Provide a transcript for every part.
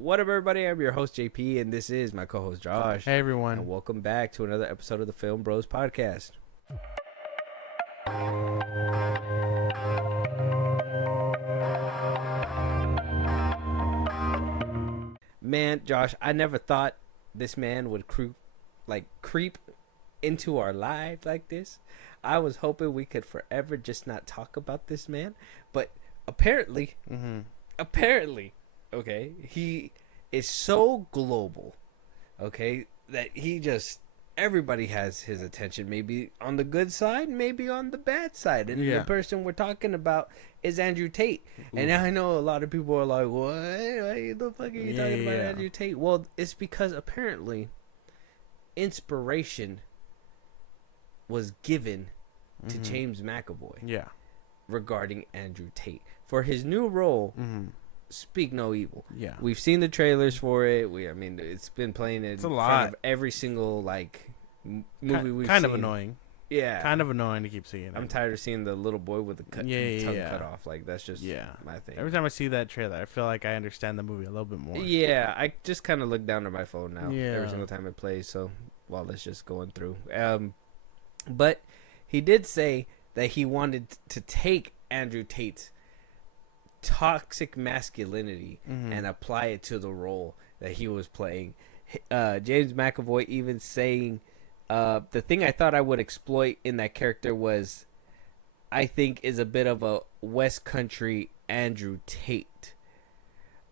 What up, everybody? I'm your host, JP, and this is my co-host, Josh. Hey, everyone. And welcome back to another episode of the FilmBros podcast. Man, Josh, I never thought this man would creep into our lives like this. I was hoping we could forever just not talk about this man, but apparently, okay, he is so global, okay, that everybody has his attention, maybe on the good side, maybe on the bad side. And the person we're talking about is Andrew Tate. Ooh. And I know a lot of people are like, what? Why the fuck are you talking about Andrew Tate? Well, it's because apparently inspiration was given to James McAvoy regarding Andrew Tate. For his new role, Speak No Evil. Yeah. We've seen the trailers for it. It's been playing in front of every single movie we've seen. Kind of annoying. Yeah. Kind of annoying to keep seeing. I'm tired of seeing the little boy with the tongue cut off. That's just my thing. Every time I see that trailer, I feel like I understand the movie a little bit more. Yeah, I just kind of look down at my phone now every single time it plays. So while it's just going through. But he did say that he wanted to take Andrew Tate's toxic masculinity and apply it to the role that he was playing. James McAvoy even saying, the thing I thought I would exploit in that character was, I think, is a bit of a West Country Andrew Tate.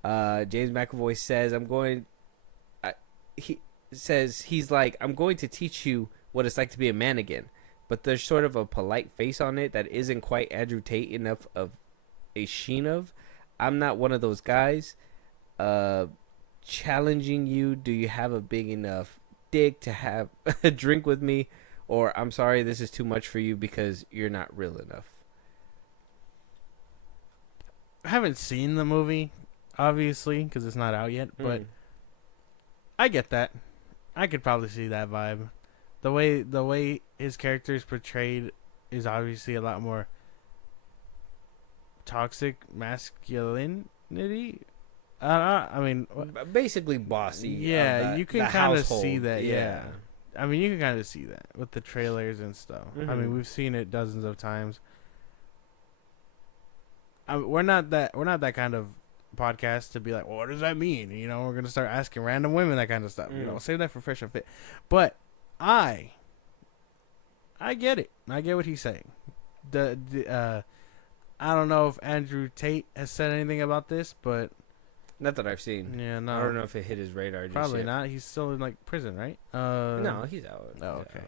James McAvoy says, I'm going to teach you what it's like to be a man again. But there's sort of a polite face on it that isn't quite Andrew Tate enough of a sheen of. I'm not one of those guys. Challenging you. Do you have a big enough dick to have a drink with me? Or I'm sorry, this is too much for you because you're not real enough. I haven't seen the movie, obviously, because it's not out yet. But I get that. I could probably see that vibe. The way his character is portrayed is obviously a lot more toxic masculinity. Basically bossy. Yeah, you can kind of see that. Yeah. I mean, you can kind of see that with the trailers and stuff. I mean, we've seen it dozens of times. We're not that kind of podcast to be like, well, what does that mean? We're gonna start asking random women that kind of stuff. Save that for Fresh and Fit. But I get it. I get what he's saying. I don't know if Andrew Tate has said anything about this, but not that I've seen. Yeah, no. I don't know if it hit his radar. Probably not. He's still in prison, right? No, he's out. Oh, okay.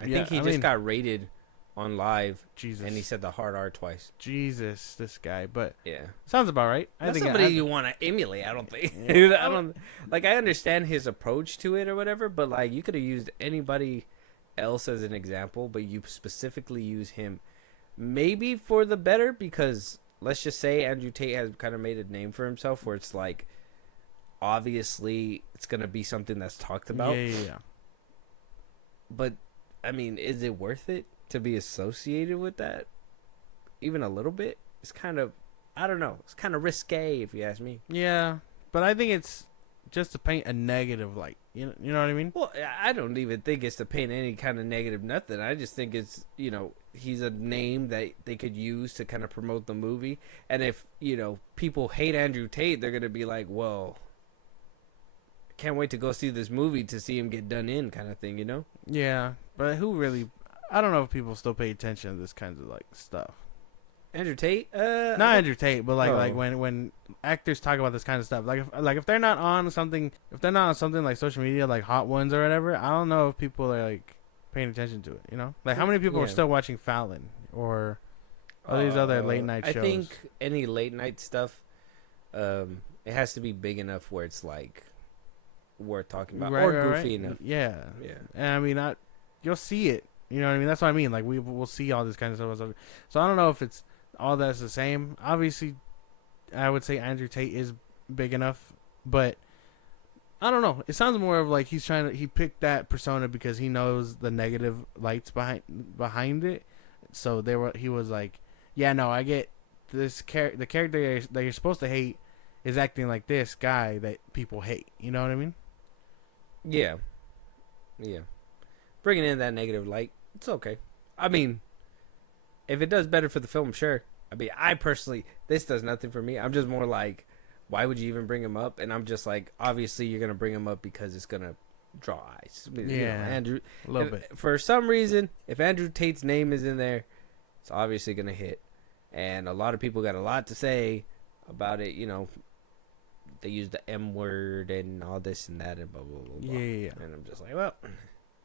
I think he just got rated on live. Jesus. And he said the hard R twice. Jesus, this guy. But yeah, sounds about right. I think somebody you want to emulate. I don't think. Yeah. I understand his approach to it or whatever, but you could have used anybody else as an example, but you specifically use him. Maybe for the better, because let's just say Andrew Tate has kind of made a name for himself where it's obviously it's going to be something that's talked about. Yeah. But, is it worth it to be associated with that? Even a little bit? It's kind of, I don't know. It's kind of risque, if you ask me. Yeah, but I think it's just to paint a negative light. You know what I mean? Well, I don't even think it's to paint any kind of negative nothing. I just think it's, he's a name that they could use to kind of promote the movie. And if, people hate Andrew Tate, they're going to be like, well, I can't wait to go see this movie to see him get done in kind of thing, Yeah, but who really, I don't know if people still pay attention to this kinds of stuff. Andrew Tate? Not Andrew Tate, but when actors talk about this kind of stuff, if they're not on something, like social media, like Hot Ones or whatever, I don't know if people are paying attention to it. How many people are still watching Fallon or all these other late night shows? I think any late night stuff, it has to be big enough where it's worth talking about, or goofy enough. Yeah. And you'll see it. You know what I mean? That's what I mean. We'll see all this kind of stuff. So I don't know if it's all that's the same. Obviously, I would say Andrew Tate is big enough, but I don't know. It sounds more of he picked that persona because he knows the negative lights behind it. So he was like, yeah, no, I get this the character that you're supposed to hate is acting like this guy that people hate. You know what I mean? Yeah. Yeah. Bringing in that negative light, it's okay. I mean, if it does better for the film, sure. I mean, I personally, this does nothing for me. I'm just more like, why would you even bring him up? And I'm just like, obviously, you're going to bring him up because it's going to draw eyes. Yeah. You know, Andrew, a little bit. For some reason, if Andrew Tate's name is in there, it's obviously going to hit. And a lot of people got a lot to say about it. You know, they use the M word and all this and that and blah, blah, blah, blah. Yeah. And I'm just like, well,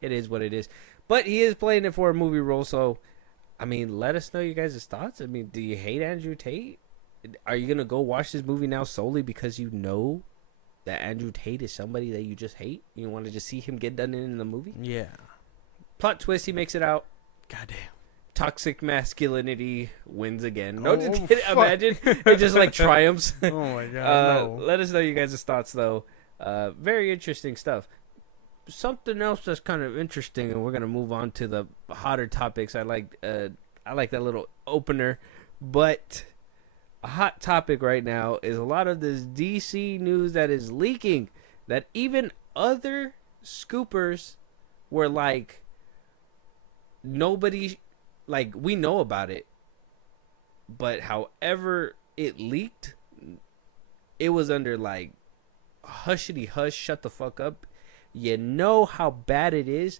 it is what it is. But he is playing it for a movie role, so, I mean, let us know you guys' thoughts. I mean, do you hate Andrew Tate? Are you going to go watch this movie now solely because you know that Andrew Tate is somebody that you just hate? You want to just see him get done in the movie? Yeah. Plot twist, he makes it out. Goddamn. Toxic masculinity wins again. No, just kidding. Imagine it just like triumphs. Oh my god. No. Let us know you guys' thoughts though. Very interesting stuff. Something else that's kind of interesting, and we're gonna move on to the hotter topics. I like that little opener, but a hot topic right now is a lot of this DC news that is leaking. That even other scoopers were like, nobody. Like, we know about it, but however it leaked, it was under, like, hushity hush, shut the fuck up. You know how bad it is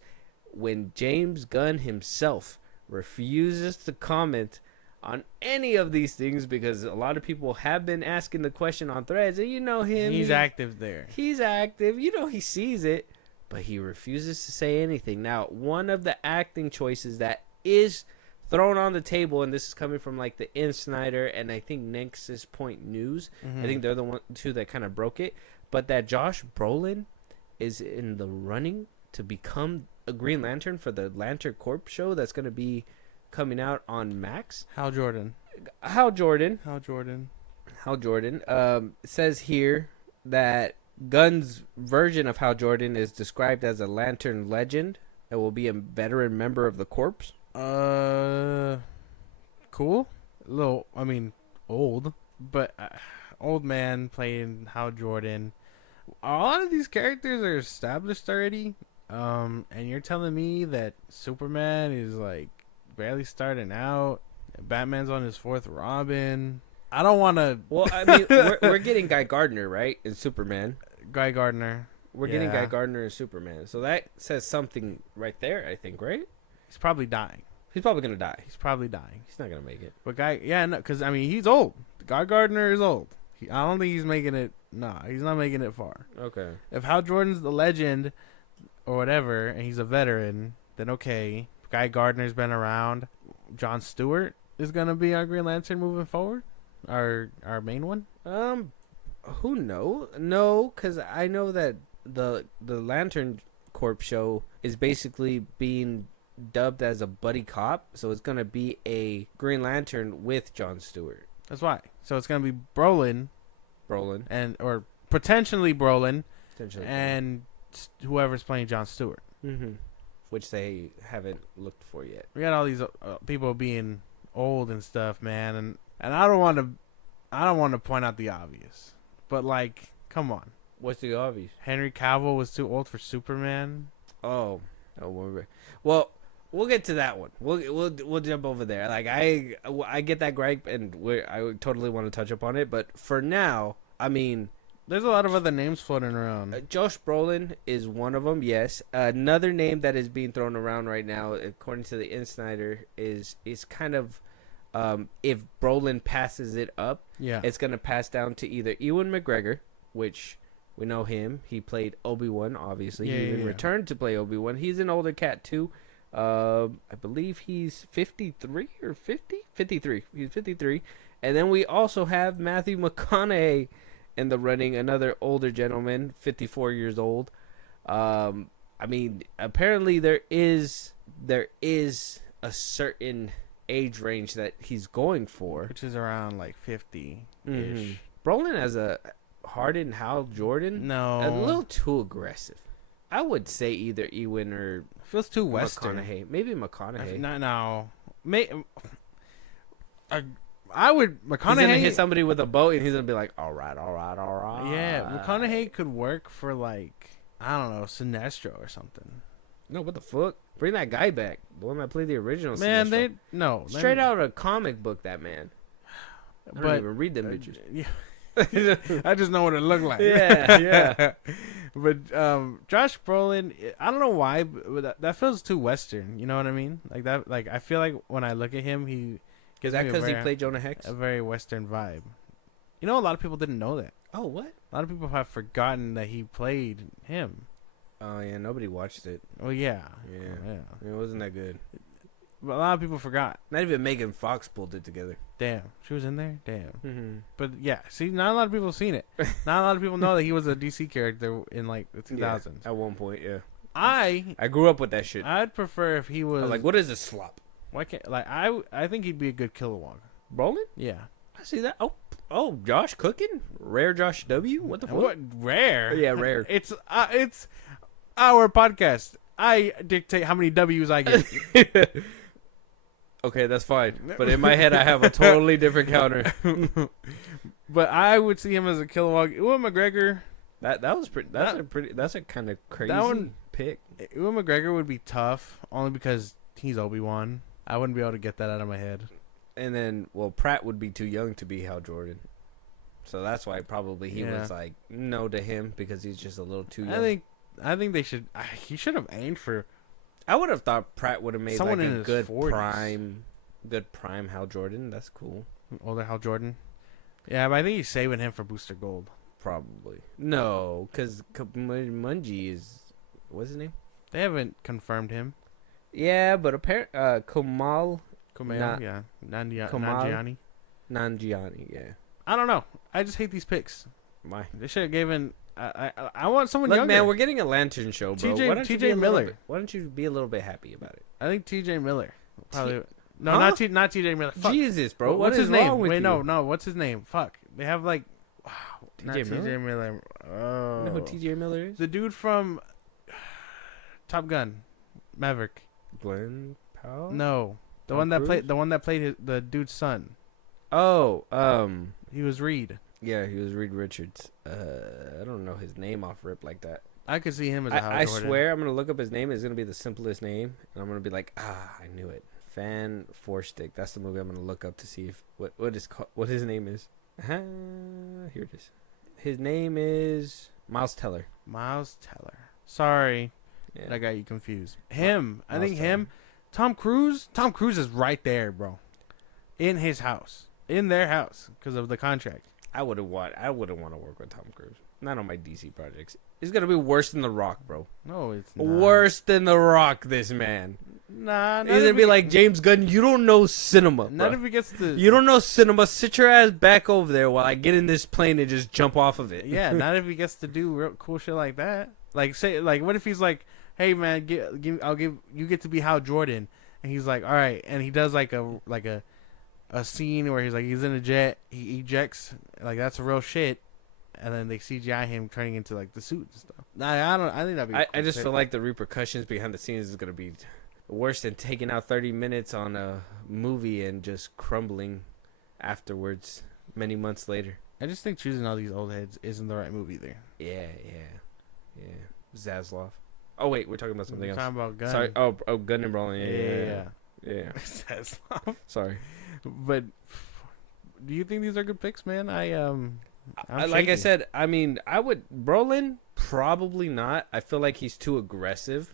when James Gunn himself refuses to comment on any of these things, because a lot of people have been asking the question on threads, and you know him. He's active there. He's active. You know he sees it, but he refuses to say anything. Now, one of the acting choices that is thrown on the table, and this is coming from like the Insider and I think Nexus Point News. I think they're the two that kind of broke it, but that Josh Brolin is in the running to become a Green Lantern for the Lantern Corp show that's going to be coming out on Max. Hal Jordan says here that Gunn's version of Hal Jordan is described as a Lantern legend and will be a veteran member of the Corps. Cool. A little, I mean, old, but old man playing Hal Jordan. A lot of these characters are established already. And you're telling me that Superman is like barely starting out. Batman's on his fourth Robin. I don't want to. Well, I mean, we're getting Guy Gardner, right, in Superman. Guy Gardner. We're getting Guy Gardner in Superman, so that says something right there. I think, right? He's probably dying. He's probably gonna die. He's probably dying. He's not gonna make it. But because I mean, he's old. Guy Gardner is old. I don't think he's making it. Nah, he's not making it far. Okay. If Hal Jordan's the legend or whatever, and he's a veteran, then okay. Guy Gardner's been around. Jon Stewart is gonna be our Green Lantern moving forward. Our main one. Who knows? No, because I know that the Lantern Corp show is basically being dubbed as a buddy cop, so it's gonna be a Green Lantern with Jon Stewart. That's why. So it's gonna be Brolin, and or potentially Brolin, and whoever's playing Jon Stewart. Which they haven't looked for yet. We got all these people being old and stuff, man, and I don't want to point out the obvious, but like, come on. What's the obvious? Henry Cavill was too old for Superman. Oh, well, we'll get to that one. We'll jump over there. Like I get that gripe, and I totally want to touch upon it. But for now, I mean, there's a lot of other names floating around. Josh Brolin is one of them. Yes, another name that is being thrown around right now, according to the Insider, is kind of if Brolin passes it up, it's gonna pass down to either Ewan McGregor, which we know him. He played Obi-Wan, obviously. He even returned to play Obi-Wan. He's an older cat too. I believe he's 53 or 50? 53. He's 53. And then we also have Matthew McConaughey in the running, another older gentleman, 54 years old. I mean, apparently there is a certain age range that he's going for, which is around like 50-ish. Brolin as a hardened Hal Jordan, a little too aggressive. I would say either Ewan or feels too Western. McConaughey. Maybe McConaughey. No. McConaughey. He's gonna hit somebody with a boat, and he's gonna be like, all right. Yeah, McConaughey could work for like, I don't know, Sinestro or something. No, what the fuck? Bring that guy back. The one that played the original. Man, Sinestro. Straight out of a comic book. That man. I don't even read them bitches. Yeah. I just know what it looked like. Yeah. But Josh Brolin, I don't know why, but that feels too Western. You know what I mean? Like that. Like I feel like when I look at him, he gives me because he played Jonah Hex? A very Western vibe. You know, a lot of people didn't know that. Oh, what? A lot of people have forgotten that he played him. Oh yeah, nobody watched it. Well, yeah. It wasn't that good. But a lot of people forgot. Not even Megan Fox pulled it together. Damn, she was in there. Damn. Mm-hmm. But yeah, see, not a lot of people have seen it. Not a lot of people know that he was a DC character in like the 2000s. Yeah, at one point, yeah. I grew up with that shit. I'd prefer if he was. I was like, what is this slop? Why can't I think he'd be a good Kilowog. Brolin? Yeah. I see that. Oh, Josh cooking? Rare Josh W? What the fuck? What rare? Yeah, rare. It's our podcast. I dictate how many W's I get. Okay, that's fine. But in my head, I have a totally different counter. But I would see him as a Kilowog. Ewan McGregor. That was pretty. That's a kind of crazy pick. Ewan McGregor would be tough only because he's Obi-Wan. I wouldn't be able to get that out of my head. And then, Pratt would be too young to be Hal Jordan. So that's why probably he was like no to him because he's just a little too young. I think they should. He should have aimed for. I would have thought Pratt would have made someone like in a his good 40s. prime Hal Jordan. That's cool. Older Hal Jordan. Yeah, but I think he's saving him for Booster Gold. Probably. No, because Mungie is... What's his name? They haven't confirmed him. Yeah, but apparently... Kumail, yeah. Nanjiani. Nanjiani, yeah. I don't know. I just hate these picks. Why? They should have given... I want someone Look, younger. man, we're getting a Lantern show, bro. TJ Miller. Why don't you be a little bit happy about it? I think TJ Miller. Probably... No, not TJ Miller. Fuck. Jesus, bro. What's his name? Wait, no. What's his name? Fuck. They have like... TJ Miller. Oh. You know who TJ Miller is? The dude from Top Gun. Maverick. Glenn Powell? No. The one that played the dude's son. Oh, he was Reed. Yeah, he was Reed Richards. I don't know his name off rip like that. I could see him as a I swear I'm going to look up his name. It's going to be the simplest name. And I'm going to be like, I knew it. Fan Forstick. That's the movie I'm going to look up to see if what his name is. Here it is. His name is Miles Teller. Miles Teller. Sorry. Yeah. I got you confused. Him. I think Teller. him. Tom Cruise. Tom Cruise is right there, bro. In his house. In their house. Because of the contract. I wouldn't want to work with Tom Cruise. Not on my DC projects. It's going to be worse than The Rock, bro. No, it's not. Worse than The Rock, this man. Nah, He's going to be like, James Gunn, you don't know cinema, Not bro. if he gets the... You don't know cinema. Sit your ass back over there while I get in this plane and just jump off of it. Yeah, not if he gets to do real cool shit like that. Like, what if he's like, hey, man, you get to be Hal Jordan. And he's like, all right. And he does like a scene where he's in a jet, he ejects, like that's real shit, and then they CGI him turning into like the suit and stuff. I think that'd be. I just feel like the repercussions behind the scenes is gonna be worse than taking out 30 minutes on a movie and just crumbling afterwards many months later. I just think choosing all these old heads isn't the right move either. Yeah. Zaslav. Oh wait, we're talking about something else. Talking about Gunn. Sorry. Oh, Gunn and Brolin. Yeah. Zaslav. Sorry. But do you think these are good picks, man? Like I said, I mean, I would Brolin probably not. I feel like he's too aggressive.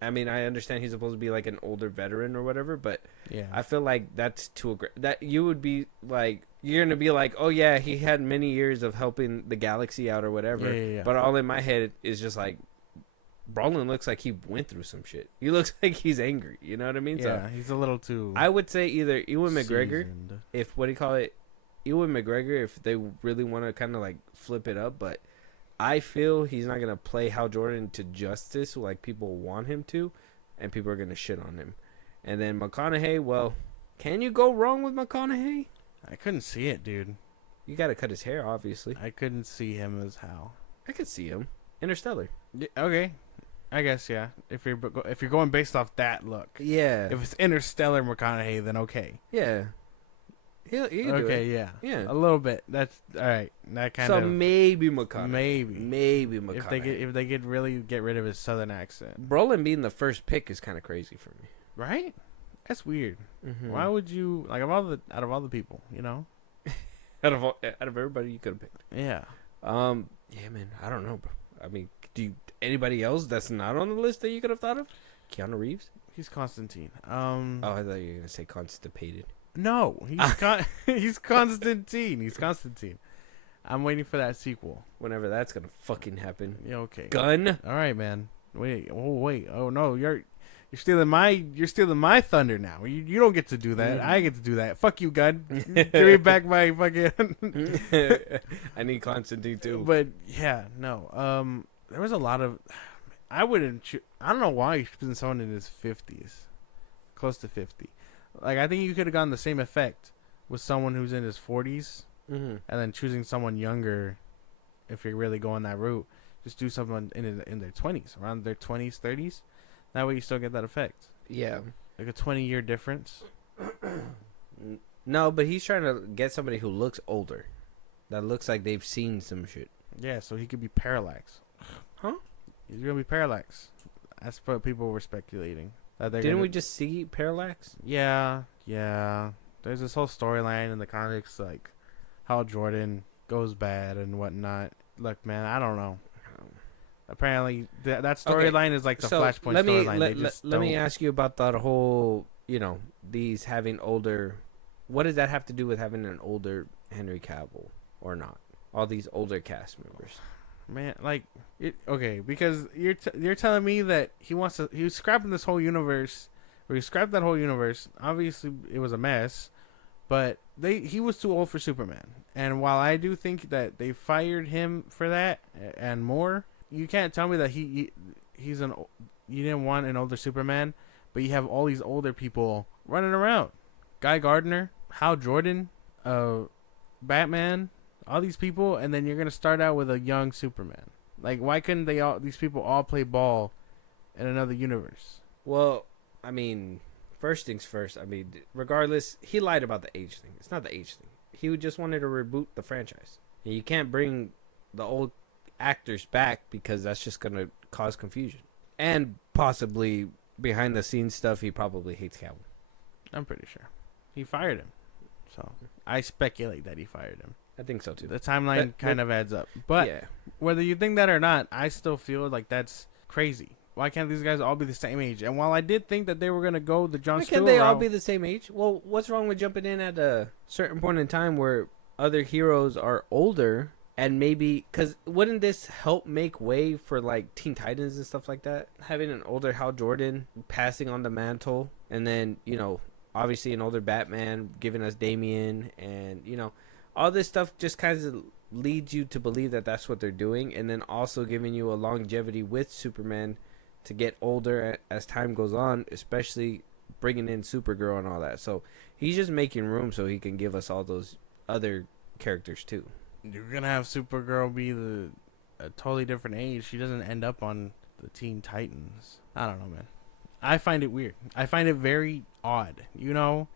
I mean, I understand he's supposed to be like an older veteran or whatever, but yeah, I feel like that's too aggressive. That you would be like, you're gonna be like, oh yeah, he had many years of helping the galaxy out or whatever. Yeah. But all in my head is just like, Brolin looks like he went through some shit. He looks like he's angry. You know what I mean? Yeah, so he's a little too. I would say either Ewan McGregor, seasoned. Ewan McGregor, if they really want to kind of like flip it up, but I feel he's not gonna play Hal Jordan to justice like people want him to, and people are gonna shit on him. And then McConaughey, well, can you go wrong with McConaughey? I couldn't see it, dude. You gotta cut his hair, obviously. I couldn't see him as Hal. I could see him. Interstellar. Yeah, okay. I guess, yeah. If you're going based off that look. Yeah. If it's Interstellar McConaughey, then okay. Yeah. He'll do it. Okay, yeah, a little bit. That's all right. That kind of maybe McConaughey. Maybe McConaughey. If they could really get rid of his southern accent. Brolin being the first pick is kind of crazy for me. Right? That's weird. Mm-hmm. Why would you out of all the people, you know? out of everybody you could have picked. Yeah. Yeah, man. I don't know, bro. I mean, anybody else that's not on the list that you could have thought of? Keanu Reeves? He's Constantine. Oh, I thought you were gonna say constipated. No, he's Constantine. He's Constantine. I'm waiting for that sequel. Whenever that's gonna fucking happen. Yeah, okay. Gun. All right, man. Wait. Oh no, you're stealing my thunder now. You don't get to do that. Mm-hmm. I get to do that. Fuck you, Gun. Give me back my fucking. I need Constantine too. But yeah, no. There was a lot of. I don't know why he's choosing someone in his 50s, close to 50. Like, I think you could have gotten the same effect with someone who's in his 40s, mm-hmm. and then choosing someone younger. If you're really going that route, just do someone in their 20s, around their 20s, 30s. That way you still get that effect. Yeah, like a 20-year difference. No, but he's trying to get somebody who looks older, that looks like they've seen some shit. Yeah, so he could be Parallax. Huh? He's gonna be Parallax. That's what people were speculating. Didn't we just see Parallax? Yeah. There's this whole storyline in the comics, like how Jordan goes bad and whatnot. Look, man, I don't know. Apparently, that storyline is like the Flashpoint storyline. Let me ask you about that whole, these having older. What does that have to do with having an older Henry Cavill or not? All these older cast members. Man, because you're telling me that he was scrapping this whole universe, or he scrapped that whole universe. Obviously, it was a mess, but he was too old for Superman. And while I do think that they fired him for that and more, you can't tell me that you didn't want an older Superman, but you have all these older people running around. Guy Gardner, Hal Jordan, Batman. All these people, and then you're gonna start out with a young Superman. Like, why couldn't these people all play ball in another universe? Well, I mean, first things first. I mean, regardless, he lied about the age thing. It's not the age thing. He just wanted to reboot the franchise. And you can't bring the old actors back because that's just gonna cause confusion. And possibly behind the scenes stuff, he probably hates Cavill. I'm pretty sure he fired him. So I speculate that he fired him. I think so too. The timeline kind of adds up. But yeah, whether you think that or not, I still feel like that's crazy. Why can't these guys all be the same age? And while I did think that they were going to go the Jon Stewart route... Why can't they all be the same age? Well, what's wrong with jumping in at a certain point in time where other heroes are older and maybe... Because wouldn't this help make way for, like, Teen Titans and stuff like that? Having an older Hal Jordan passing on the mantle and then, obviously an older Batman giving us Damian and, all this stuff just kind of leads you to believe that that's what they're doing, and then also giving you a longevity with Superman to get older as time goes on, especially bringing in Supergirl and all that. So he's just making room so he can give us all those other characters too. You're gonna have Supergirl be a totally different age. She doesn't end up on the Teen Titans. I don't know, man. I find it weird. I find it very odd. Oh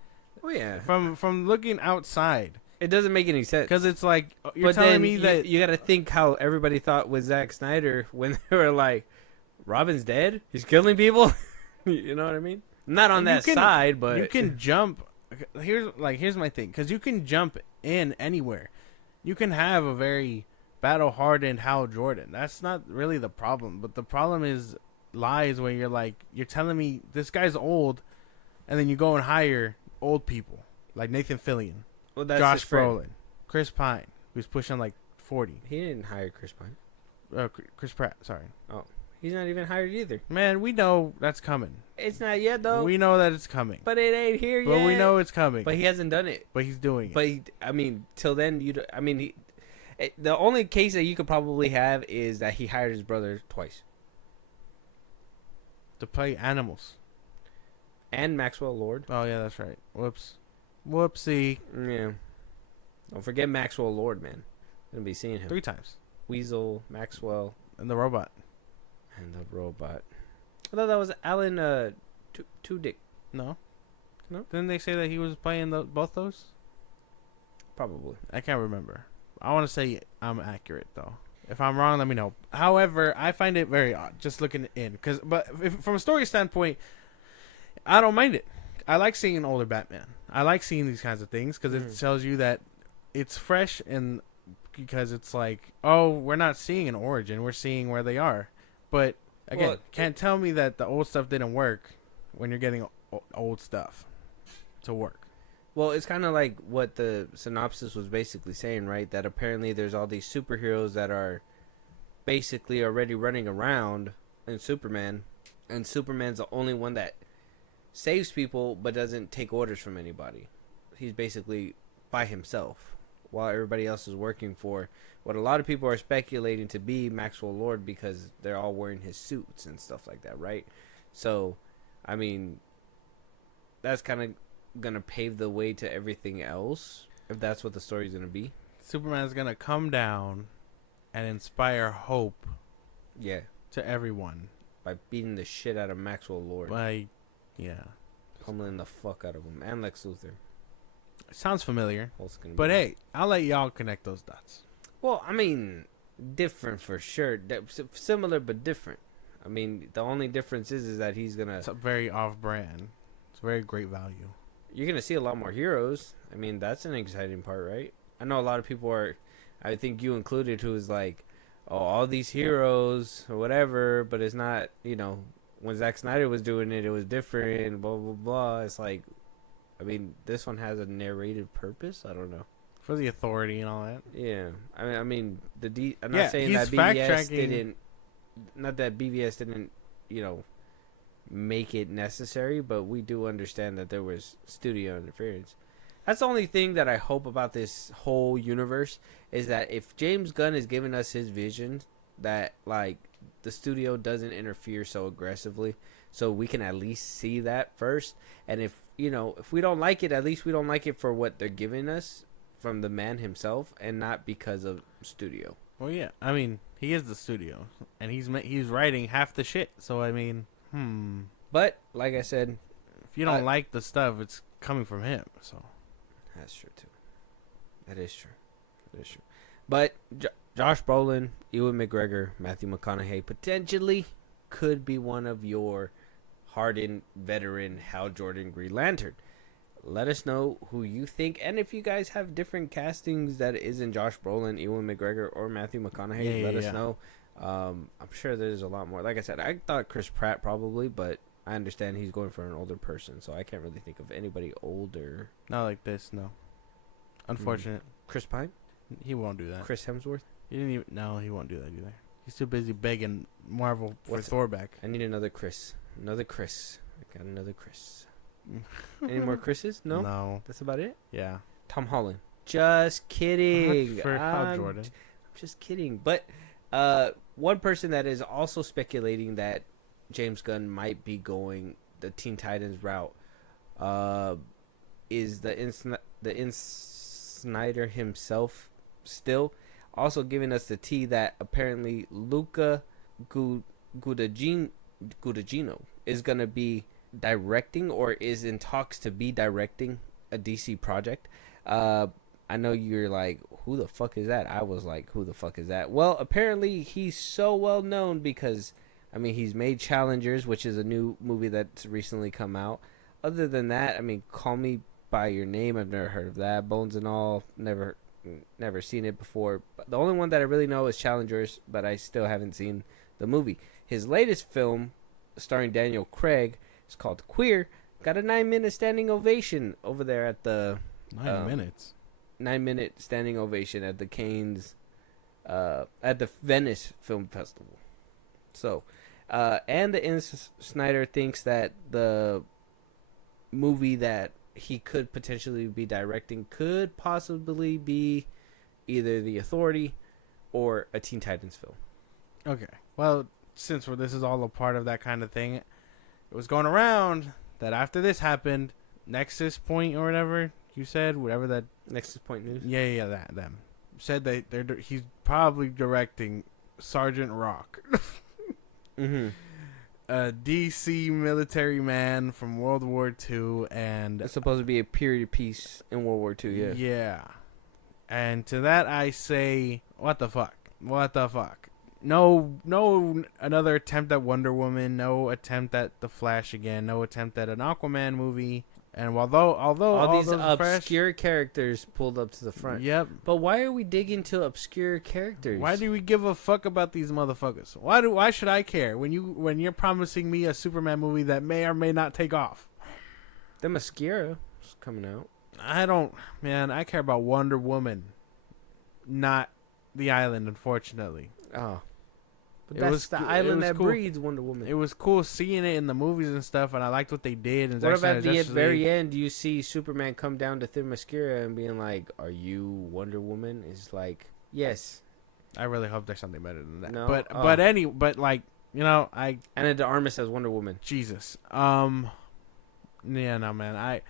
yeah. From looking outside. It doesn't make any sense. Because it's like, you're telling me that... You got to think how everybody thought with Zack Snyder when they were like, Robin's dead? He's killing people? You know what I mean? Not on that side, but... You can jump... Here's my thing. Because you can jump in anywhere. You can have a very battle-hardened Hal Jordan. That's not really the problem. But the problem lies where you're telling me this guy's old, and then you go and hire old people. Like Nathan Fillion. Well, that's Josh Brolin, Chris Pine, who's pushing like 40. He didn't hire Chris Pine. Chris Pratt, sorry. Oh, he's not even hired either. Man, we know that's coming. It's not yet, though. We know that it's coming. But it ain't here yet. But we know it's coming. But he hasn't done it. But he's doing it. But, till then, the only case that you could probably have is that he hired his brother twice. To play animals. And Maxwell Lord. Oh, yeah, that's right. Whoopsie. Yeah. Don't forget Maxwell Lord, man. Gonna be seeing him 3 times. Weasel, Maxwell, and the robot. I thought that was Alan Tudyk. No. Didn't they say that he was playing both those? Probably. I can't remember. I want to say I'm accurate though. If I'm wrong, let me know. However, I find it very odd just looking in, but from a story standpoint, I don't mind it. I like seeing an older Batman. I like seeing these kinds of things because it tells you that it's fresh, and because it's like, oh, we're not seeing an origin, we're seeing where they are. But again, can't tell me that the old stuff didn't work when you're getting old stuff to work. Well, it's kind of like what the synopsis was basically saying, right? That apparently there's all these superheroes that are basically already running around in Superman, and Superman's the only one that saves people but doesn't take orders from anybody. He's basically by himself while everybody else is working for what a lot of people are speculating to be Maxwell Lord, because they're all wearing his suits and stuff like that, right? So, I mean, that's kind of gonna pave the way to everything else, if that's what the story's gonna be. Superman's gonna come down and inspire hope, to everyone by beating the shit out of Maxwell Lord. Pummeling the fuck out of him, and Lex Luthor. Sounds familiar, but hey, I'll let y'all connect those dots. Well, I mean, different for sure. Similar but different. I mean, the only difference is that he's gonna. It's a very off-brand. It's very great value. You're going to see a lot more heroes. I mean, that's an exciting part, right? I know a lot of people are, I think you included, who is like, oh, all these heroes or whatever, but it's not, you know, when Zack Snyder was doing it, it was different, blah, blah, blah. It's like, I mean, this one has a narrative purpose. I don't know. For the authority and all that. Yeah. I'm not saying that BVS didn't, not that BVS didn't, you know, make it necessary, but we do understand that there was studio interference. That's the only thing that I hope about this whole universe, is that if James Gunn is giving us his vision, that like the studio doesn't interfere so aggressively, so we can at least see that first. And if, you know, if we don't like it, at least we don't like it for what they're giving us from the man himself, and not because of studio. Well, yeah, I mean, he is the studio, and he's writing half the shit. So I mean. But like I said, if you don't like the stuff, it's coming from him. So that's true too. That is true. But Josh Brolin, Ewan McGregor, Matthew McConaughey potentially could be one of your hardened veteran Hal Jordan Green Lantern. Let us know who you think, and if you guys have different castings that isn't Josh Brolin, Ewan McGregor, or Matthew McConaughey, let us know. I'm sure there's a lot more. Like I said, I thought Chris Pratt probably, but I understand he's going for an older person, so I can't really think of anybody older. Not like this, no. Unfortunate. Chris Pine? He won't do that. Chris Hemsworth? No, he won't do that either. He's too busy begging Marvel for Thor back. I need another Chris. I got another Chris. Any more Chris's? No? No. That's about it? Yeah. Tom Holland. Just kidding. For Hal Jordan. I'm just kidding. But one person that is also speculating that James Gunn might be going the Teen Titans route is the Snyder himself, still also giving us the tea that apparently Luca Guadagnino is going to be directing, or is in talks to be directing, a DC project. I know you're like, who the fuck is that? I was like, who the fuck is that? Well, apparently he's so well known because, I mean, he's made Challengers, which is a new movie that's recently come out. Other than that, I mean, Call Me By Your Name, I've never heard of that. Bones and All, never seen it before. But the only one that I really know is Challengers, but I still haven't seen the movie. His latest film, starring Daniel Craig, is called Queer. Got a 9-minute standing ovation over there at the 9 minutes. 9-minute standing ovation at the Cannes, at the Venice Film Festival. So, and the Snyder thinks that the movie that he could potentially be directing could possibly be either The Authority or a Teen Titans film. Okay. Well, since this is all a part of that kind of thing, it was going around that after this happened, Nexus Point or whatever you said, whatever that Nexus Point News. Yeah, them said that he's probably directing Sergeant Rock, mm-hmm. a DC military man from World War II, and it's supposed to be a period piece in World War II. Yeah. And to that I say, what the fuck? What the fuck? No, another attempt at Wonder Woman. No attempt at The Flash again. No attempt at an Aquaman movie. And although all these those obscure characters pulled up to the front. Yep. But why are we digging to obscure characters? Why do we give a fuck about these motherfuckers? Why should I care when you're promising me a Superman movie that may or may not take off? The Mascara is coming out. I don't, man. I care about Wonder Woman, not the island, unfortunately. Oh. But that's the island that breeds Wonder Woman. It was cool seeing it in the movies and stuff, and I liked what they did. And what about the very end? You see Superman come down to Themyscira and being like, "Are you Wonder Woman?" It's like, yes. I really hope there's something better than that. No? But like, you know, Ana de Armas as Wonder Woman. Jesus. Yeah, no, man.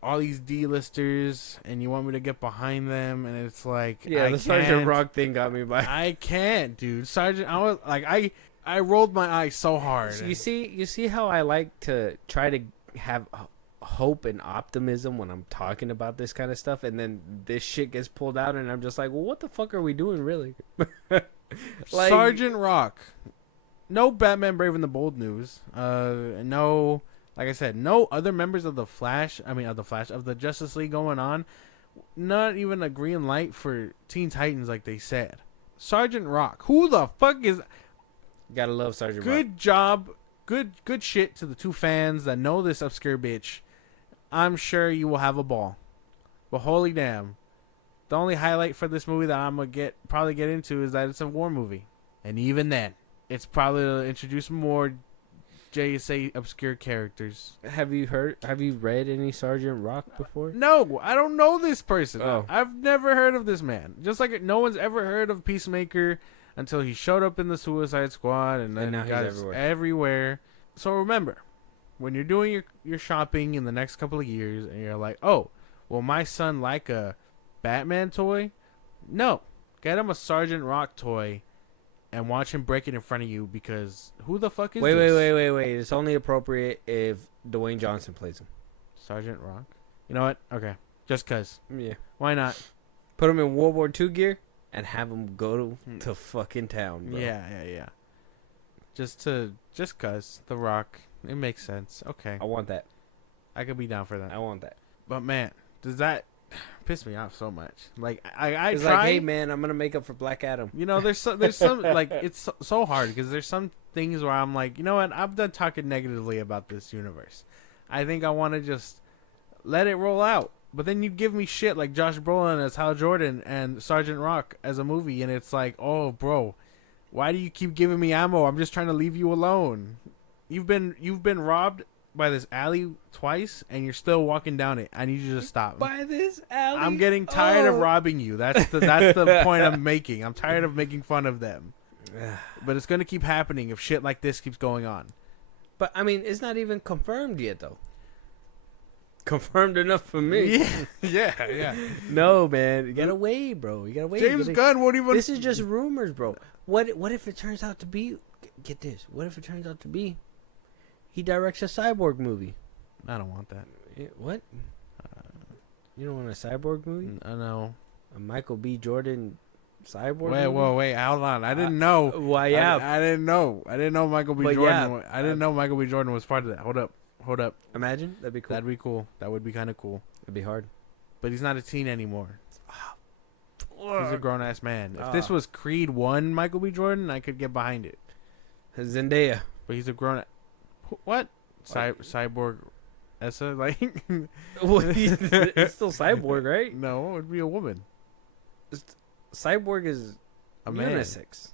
All these D-listers, and you want me to get behind them, and it's like, yeah, the Sergeant Rock thing got me by. I can't, dude. Sergeant, I was like, I rolled my eyes so hard. You see how I like to try to have hope and optimism when I'm talking about this kind of stuff, and then this shit gets pulled out, and I'm just like, well, what the fuck are we doing, really? Like, Sergeant Rock, no Batman Brave and the Bold news. No. Like I said, no other members of the Justice League going on. Not even a green light for Teen Titans like they said. Sergeant Rock. Who the fuck is... Gotta love Sergeant Rock. Good job. Good shit to the two fans that know this obscure bitch. I'm sure you will have a ball. But holy damn. The only highlight for this movie that I'm going to probably get into is that it's a war movie. And even then, it's probably to introduce more JSA obscure characters. Have you read any Sergeant Rock before? No, I don't know this person. Oh. I've never heard of this man. Just like no one's ever heard of Peacemaker until he showed up in the Suicide Squad, and then he got everywhere. So remember, when you're doing your shopping in the next couple of years, and you're like, oh, will my son like a Batman toy? No, get him a Sergeant Rock toy. And watch him break it in front of you, because who the fuck is this? Wait. It's only appropriate if Dwayne Johnson plays him. Sergeant Rock? You know what? Okay. Just cuz. Yeah. Why not? Put him in World War II gear and have him go to fucking town, bro. Yeah. Just cuz. The Rock. It makes sense. Okay. I want that. I could be down for that. I want that. But man, does that piss me off so much? Like I it's try, like, hey man, I'm gonna make up for Black Adam. You know, there's some like, it's so hard because there's some things where I'm like, you know what, I'm done talking negatively about this universe. I think I want to just let it roll out. But then you give me shit like Josh Brolin as Hal Jordan and Sergeant Rock as a movie, and it's like, oh bro, why do you keep giving me ammo? I'm just trying to leave you alone. You've been robbed by this alley twice, and you're still walking down it. I need you to stop. By this alley? I'm getting tired of robbing you. That's the point I'm making. I'm tired of making fun of them. But it's going to keep happening if shit like this keeps going on. But, I mean, it's not even confirmed yet, though. Confirmed enough for me. Yeah. No, man. You gotta wait, bro. You gotta wait. James Gunn won't even... This is just rumors, bro. What if it turns out to be... Get this. What if it turns out to be... He directs a Cyborg movie. I don't want that. What? You don't want a Cyborg movie? No. A Michael B. Jordan Cyborg Wait, hold on. I didn't know. Why, yeah. I didn't know. I didn't know Michael B. Jordan. Yeah. I didn't know Michael B. Jordan was part of that. Hold up. Imagine. That'd be cool. That'd be cool. That would be kind of cool. It'd be hard. But he's not a teen anymore. He's a grown-ass man. If this was Creed 1 Michael B. Jordan, I could get behind it. Zendaya. But he's a grown... What? Cyborg Essa? Like... It's still Cyborg, right? No, it'd be a woman. Cyborg is a man. Unisex.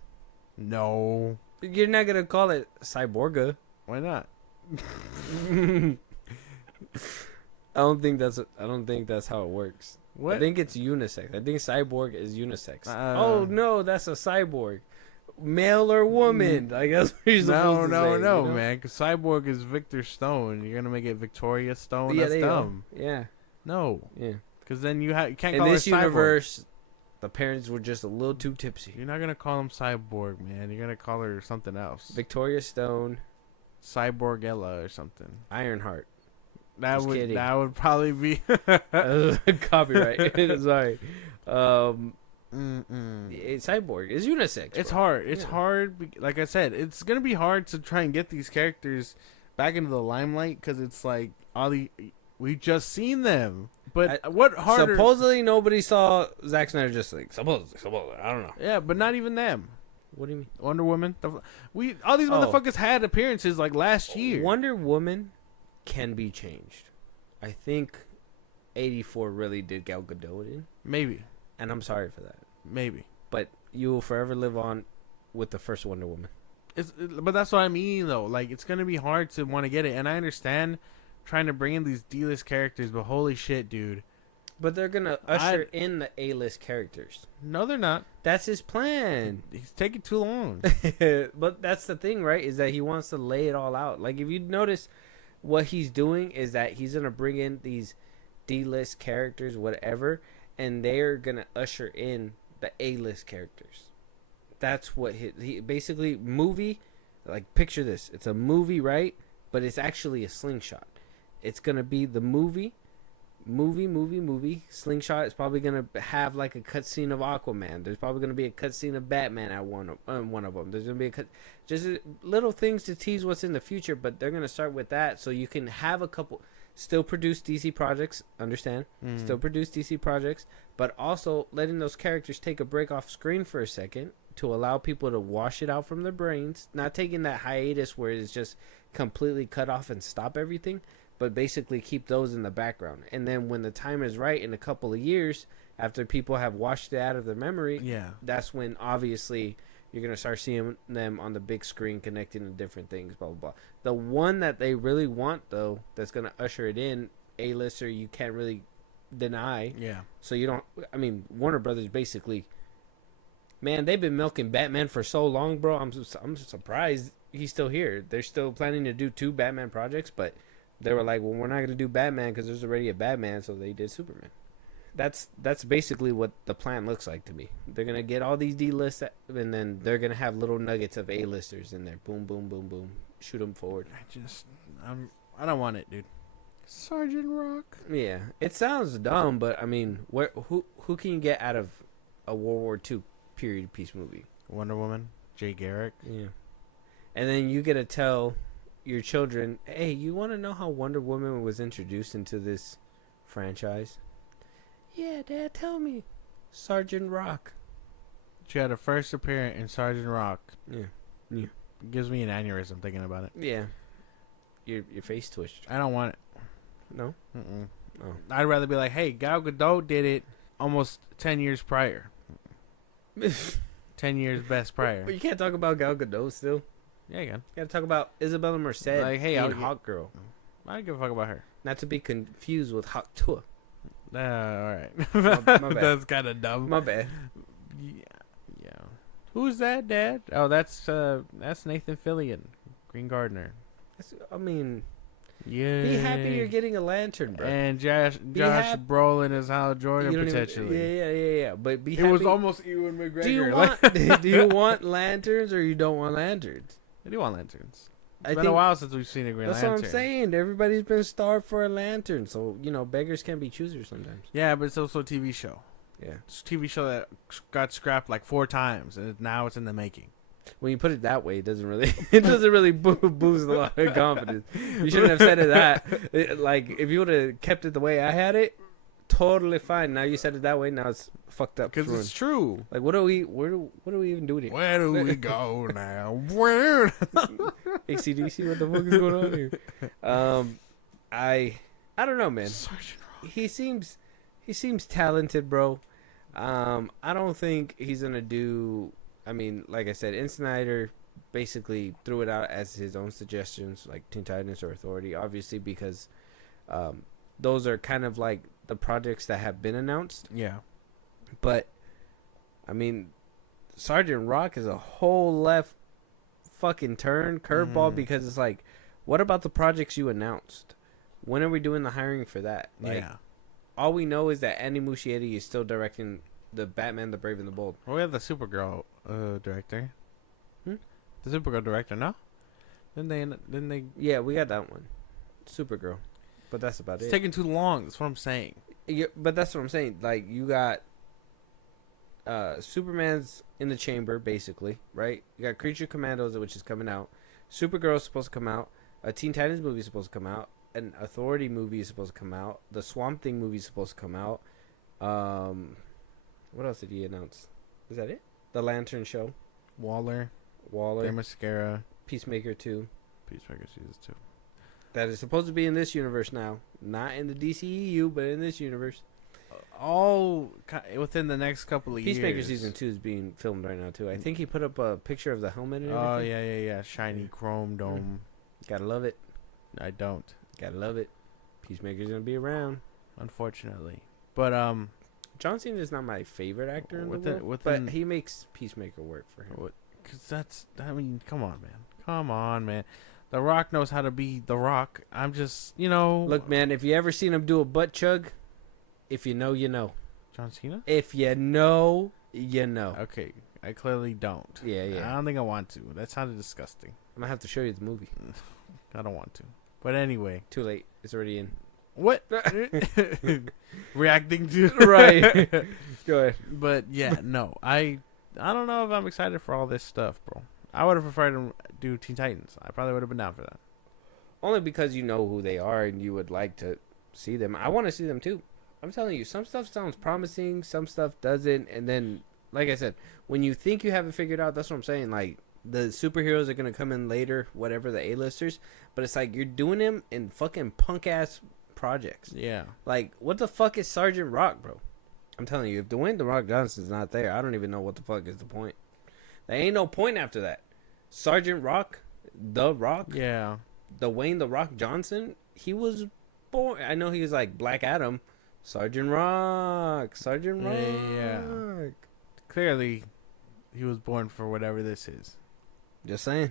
No. You're not going to call it Cyborga. Why not? I don't think that's how it works. What? I think it's unisex. I think Cyborg is unisex. Oh no, that's a cyborg. Male or woman? I guess what you're supposed to say, you know? Man. Because Cyborg is Victor Stone. You're gonna make it Victoria Stone. Yeah, that's dumb. Yeah. No. Yeah. Because then you can't call her Cyborg. In this universe, the parents were just a little too tipsy. You're not gonna call him Cyborg, man. You're gonna call her something else. Victoria Stone. Cyborgella or something. Ironheart. That would probably be copyright. Sorry. Cyborg is unisex. It's hard. It's hard. Like I said, it's gonna be hard to try and get these characters back into the limelight because it's like we just seen them. But what harder? Supposedly nobody saw Zack Snyder Justice League. Supposedly, I don't know. Yeah, but not even them. What do you mean? Wonder Woman. All these motherfuckers had appearances like last year. Wonder Woman can be changed. I think 84 really did Gal Gadot in. Maybe. And I'm sorry for that. Maybe. But you will forever live on with the first Wonder Woman. But that's what I mean, though. Like, it's going to be hard to want to get it. And I understand trying to bring in these D-list characters, but holy shit, dude. But they're going to usher in the A-list characters. No, they're not. That's his plan. He's taking too long. But that's the thing, right? Is that he wants to lay it all out. Like, if you notice, what he's doing is that he's going to bring in these D-list characters, whatever, and they're going to usher in the A-list characters. That's what he basically movie, like, picture this. It's a movie, right? But it's actually a slingshot. It's going to be the movie, slingshot. Is probably going to have like a cutscene of Aquaman. There's probably going to be a cutscene of Batman at one of them. There's going to be just little things to tease what's in the future, but they're going to start with that so you can have a couple, still produce DC projects, understand? Still produce DC projects, but also letting those characters take a break off screen for a second to allow people to wash it out from their brains, not taking that hiatus where it's just completely cut off and stop everything, but basically keep those in the background. And then when the time is right in a couple of years, after people have washed it out of their memory, that's when obviously you're going to start seeing them on the big screen connecting to different things, blah, blah, blah. The one that they really want, though, that's going to usher it in, A-lister, you can't really deny. Yeah. So you don't, I mean, Warner Brothers basically, man, they've been milking Batman for so long, bro. I'm surprised he's still here. They're still planning to do 2 Batman projects, but they were like, well, we're not going to do Batman because there's already a Batman, so they did Superman. That's basically what the plan looks like to me. They're going to get all these D-lists, and then they're going to have little nuggets of A-listers in there. Boom, boom, boom, boom. Shoot them forward. I don't want it, dude. Sergeant Rock. Yeah, it sounds dumb, but I mean, who can you get out of a World War II period piece movie? Wonder Woman, Jay Garrick. Yeah, and then you get to tell your children, hey, you want to know how Wonder Woman was introduced into this franchise? Yeah, Dad, tell me. Sergeant Rock. She had a first appearance in Sergeant Rock. Yeah. Gives me an aneurysm thinking about it. Yeah. Your face twitched. I don't want it. No? Mm-mm. Oh. I'd rather be like, hey, Gal Gadot did it almost 10 years prior. 10 years best prior. But you can't talk about Gal Gadot still. Yeah, you can. You gotta talk about Isabella Merced, like, hey, and Hawk Girl. I don't give a fuck about her. Not to be confused with Hawk Tuah. All right. My bad. That's kind of dumb. My bad. Yeah. Who's that, Dad? Oh, that's Nathan Fillion, Green Gardener. I mean, yeah. be happy you're getting a lantern, bro. And Josh Brolin is Hal Jordan potentially. Yeah. But be happy. It was almost Ewan McGregor. Do you want lanterns or you don't want lanterns? I do want lanterns. It's been a while since we've seen a Green Lantern. That's what I'm saying. Everybody's been starved for a lantern, so beggars can be choosers sometimes. Yeah, but it's also a TV show. Yeah, it's a TV show that got scrapped like 4 times, and now it's in the making. When you put it that way, it doesn't really boost a lot of confidence. You shouldn't have said it like if you would have kept it the way I had it, totally fine. Now you said it that way. Now it's fucked up. Because it's true. Like, what do we even do here? Where do we go now? Where? ACDC, what the fuck is going on here? I don't know, man. He seems talented, bro. I don't think he's gonna do. I mean, like I said, Snyder basically threw it out as his own suggestions, like Teen Titans or Authority, obviously because those are kind of like the projects that have been announced. Yeah. But, I mean, Sergeant Rock is a whole left fucking turn, curveball, because it's like, what about the projects you announced? When are we doing the hiring for that? Like, yeah. All we know is that Andy Muschietti is still directing the Batman, the Brave and the Bold. Well, we have the Supergirl director. The Supergirl director, no? Didn't they? Yeah, we got that one. Supergirl. But that's about It's it. taking too long. That's what I'm saying. But that's what I'm saying. Like, you got Superman's in the chamber, basically, right? You got Creature Commandos, which is coming out. Supergirl's supposed to come out. A Teen Titans movie is supposed to come out. An Authority movie is supposed to come out. The Swamp Thing movie is supposed to come out. What else did he announce? Is that it? The Lantern Show. Waller. Their Mascara. Peacemaker 2. Peacemaker season 2. That is supposed to be in this universe now. Not in the DCEU, but in this universe. All within the next couple of years. Peacemaker season 2 is being filmed right now, too. I think he put up a picture of the helmet and everything. everything. Yeah. Shiny chrome dome. Gotta love it. I don't. Gotta love it. Peacemaker's gonna be around. Unfortunately. But, John Cena is not my favorite actor in the world, but he makes Peacemaker work for him. Because come on, man. The Rock knows how to be The Rock. I'm just, Look, man, if you ever seen him do a butt chug, if you know, you know. John Cena? If you know, you know. Okay, I clearly don't. Yeah. I don't think I want to. That sounded disgusting. I'm going to have to show you the movie. I don't want to. But anyway. Too late. It's already in. What? Reacting to right. Go ahead. But yeah, no. I don't know if I'm excited for all this stuff, bro. I would have preferred to do Teen Titans. I probably would have been down for that. Only because you know who they are and you would like to see them. I want to see them too. I'm telling you, some stuff sounds promising, some stuff doesn't, and then, like I said, when you think you have it figured out, that's what I'm saying. Like, the superheroes are gonna come in later, whatever, the A-listers, but it's like you're doing them in fucking punk ass projects. Yeah. Like, what the fuck is Sergeant Rock, bro? I'm telling you, if Dwayne The Rock Johnson's not there, I don't even know what the fuck is the point. There ain't no point after that. Sergeant Rock, The Rock, yeah, Dwayne The Rock Johnson, he was born. I know he was like Black Adam, Sergeant Rock. Yeah. Clearly, he was born for whatever this is. Just saying.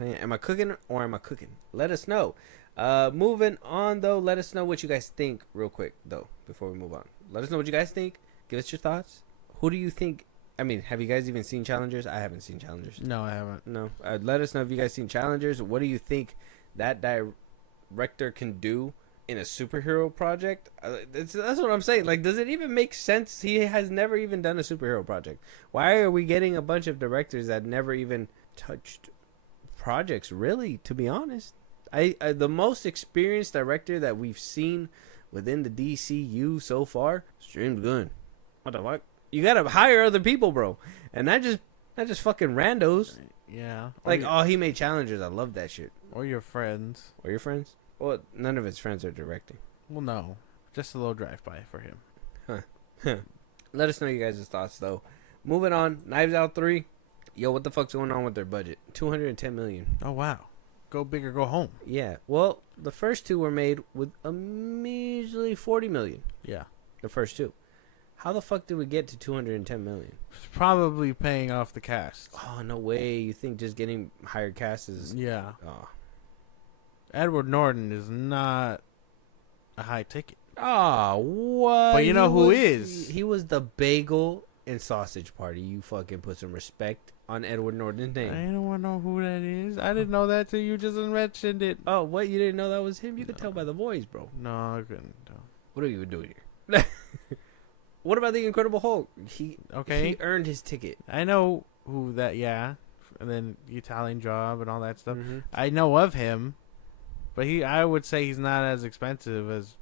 Am I cooking or am I cooking? Let us know. Moving on though, let us know what you guys think real quick though before we move on. Let us know what you guys think. Give us your thoughts. Who do you think? I mean, have you guys even seen Challengers? I haven't seen Challengers. No, I haven't. No. Let us know if you guys seen Challengers. What do you think that director can do in a superhero project? That's what I'm saying. Like, does it even make sense? He has never even done a superhero project. Why are we getting a bunch of directors that never even touched projects, really, to be honest? The most experienced director that we've seen within the DCU so far, James Gunn. What the fuck? You gotta hire other people, bro, and not just fucking randos. Yeah. Like, he made Challengers. I love that shit. Or your friends. Or your friends? Well, none of his friends are directing. Well, no, just a little drive-by for him. Huh. Let us know you guys' thoughts though. Moving on, Knives Out 3. Yo, what the fuck's going on with their budget? $210 million. Oh wow. Go big or go home. Yeah. Well, the first two were made with a measly $40 million. Yeah. The first two. How the fuck did we get to $210 million? Probably paying off the cast. Oh, no way. You think just getting hired cast is... Yeah. Oh. Edward Norton is not a high ticket. Oh, what? But you know who is? He was the bagel and sausage party. You fucking put some respect on Edward Norton's name. I don't want to know who that is. I didn't know that till you just mentioned it. Oh, what? You didn't know that was him? You could tell by the voice, bro. No, I couldn't. What are you doing here? What about the Incredible Hulk? He earned his ticket. I know who that. Yeah, and then the Italian Job and all that stuff. Mm-hmm. I know of him, but I would say he's not as expensive as